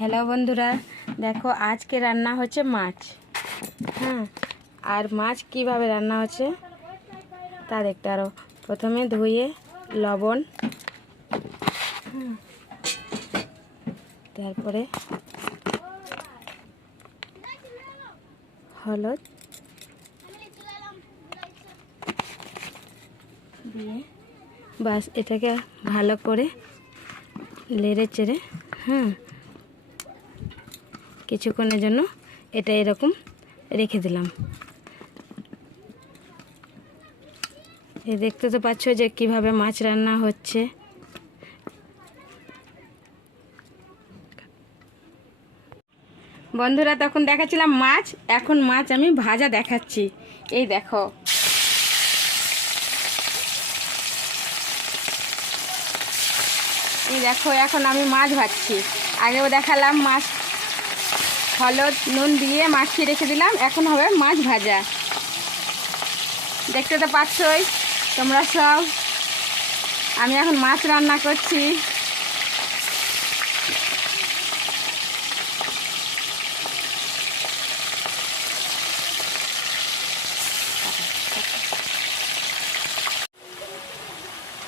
Hello বন্ধুরা, দেখো আজকে রান্না হচ্ছে মাছ। হ্যাঁ, আর মাছ কিভাবে রান্না হচ্ছে তা দেখতে আরো। প্রথমে ধুয়ে লবণ, তারপরে হলুদ দিয়ে বাস এটাকে ভালো করে নেড়ে চেড়ে কিছুক্ষণের জন্য এটা এরকম রেখে দিলাম। এই দেখতে তো পাচ্ছ যে কিভাবে মাছ রান্না হচ্ছে। বন্ধুরা, তখন দেখাচ্ছিলাম মাছ, এখন মাছ আমি ভাজা দেখাচ্ছি। এই দেখো, এখন আমি মাছ ভাজছি। আগেও দেখালাম মাছ হলুদ নুন দিয়ে মাখিয়ে রেখে দিলাম, এখন হবে মাছ ভাজা। দেখতে তো পাচ্ছই তোমরা সব, আমি এখন মাছ রান্না করছি।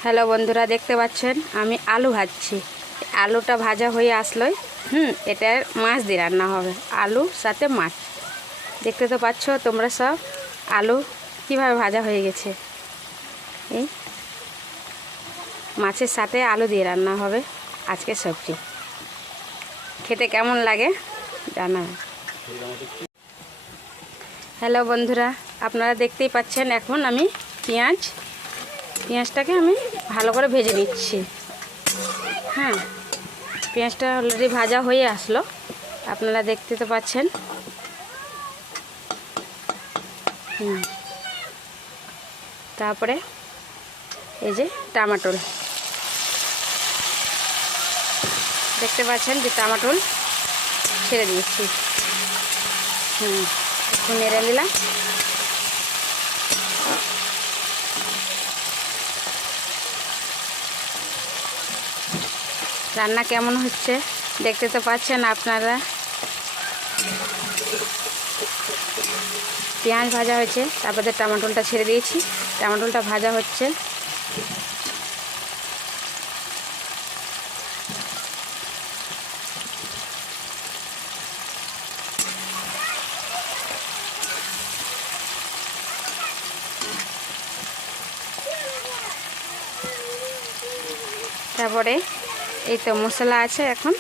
হ্যালো বন্ধুরা, দেখতে পাচ্ছেন আমি আলু ভাজছি। আলুটা ভাজা হয়ে আসলোই এটা মাছ দিয়ে রান্না হবে, আলু সাথে মাছ। দেখতে তো পাচ্ছ তোমরা সব আলু কিভাবে ভাজা হয়ে গেছে। এই মাছের সাথে আলু দিয়ে রান্না হবে আজকে সবজি। খেতে কেমন লাগে জানা। হ্যালো বন্ধুরা, আপনারা দেখতেই পাচ্ছেন এখন আমি পেঁয়াজটাকে আমি ভালো করে ভেজে নিচ্ছি। হ্যাঁ, পেঁয়াজটা অলরেডি ভাজা হয়ে আসলো, আপনারা দেখতে তো পাচ্ছেন। তারপরে এই যে টমেটো দেখতে পাচ্ছেন যে টমেটো ছেড়ে দিয়েছি। একটু নেড়ে নিলাম। রান্না কেমন হচ্ছে দেখতে তো পাচ্ছেন আপনারা। পেঁয়াজ ভাজা হয়েছে, তারপরে টমেটোটা ছেড়ে দিয়েছি, টমেটোটা ভাজা হচ্ছে। তারপরে এই তো মশলা আছে, এখন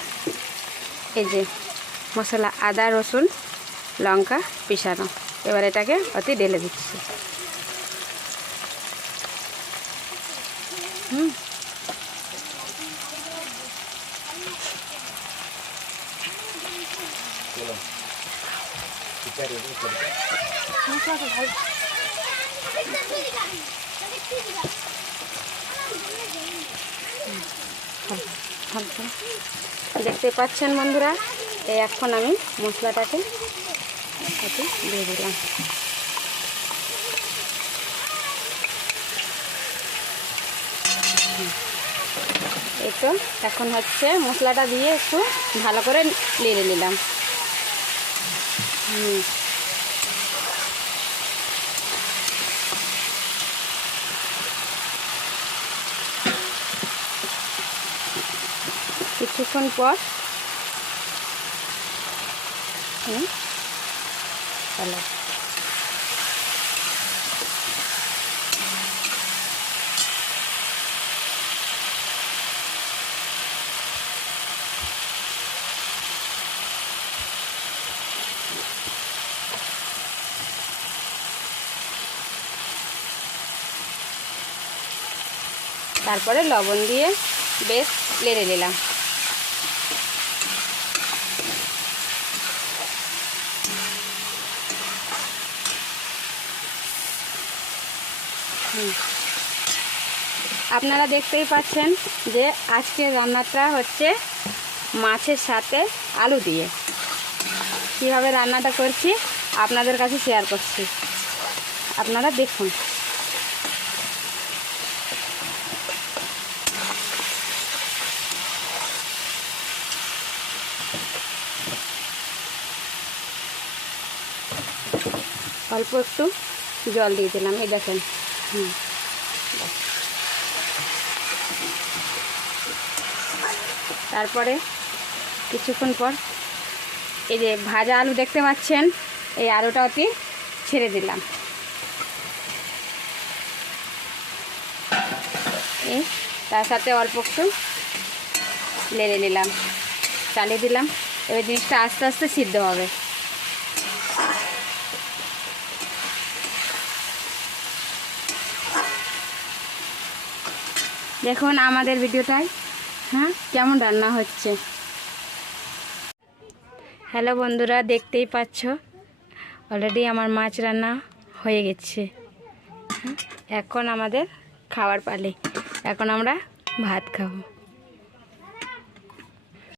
এই যে মশলা আদা রসুন লঙ্কা পিষানো, এবার এটাকে অতি ঢেলে দিচ্ছি। দেখতে পাচ্ছেন বন্ধুরা, এখন আমি মশলাটাকে দিয়ে দিলাম। এই তো এখন হচ্ছে মশলাটা দিয়ে একটু ভালো করে নেড়ে নিলাম। কিছুক্ষণ পর ভালো তারপরে লবণ দিয়ে বেশ নেড়ে নিলাম। আপনারা দেখতেই পাচ্ছেন যে আজকে রান্নাটা হচ্ছে মাছের সাথে আলু দিয়ে। কীভাবে রান্নাটা করছি আপনাদের কাছে শেয়ার করছি, আপনারা দেখুন। অল্প একটু জল দিয়ে দিলাম, এই দেখেন। তারপরে কিছুক্ষণ পর এই যে ভাজা আলু দেখতে পাচ্ছেন, এই আলুটা অতি ছেড়ে দিলাম, এই তার সাথে অল্প একটু নেড়ে নিলাম, চালিয়ে দিলাম। এবার জিনিসটা আস্তে আস্তে সিদ্ধ হবে। দেখুন আমাদের ভিডিওটায় কেমন রান্না হচ্ছে। হ্যালো বন্ধুরা, দেখতেই পাচ্ছ অলরেডি আমার মাছ রান্না হয়ে গেছে। এখন আমাদের খাওয়ার পালে, এখন আমরা ভাত খাবো।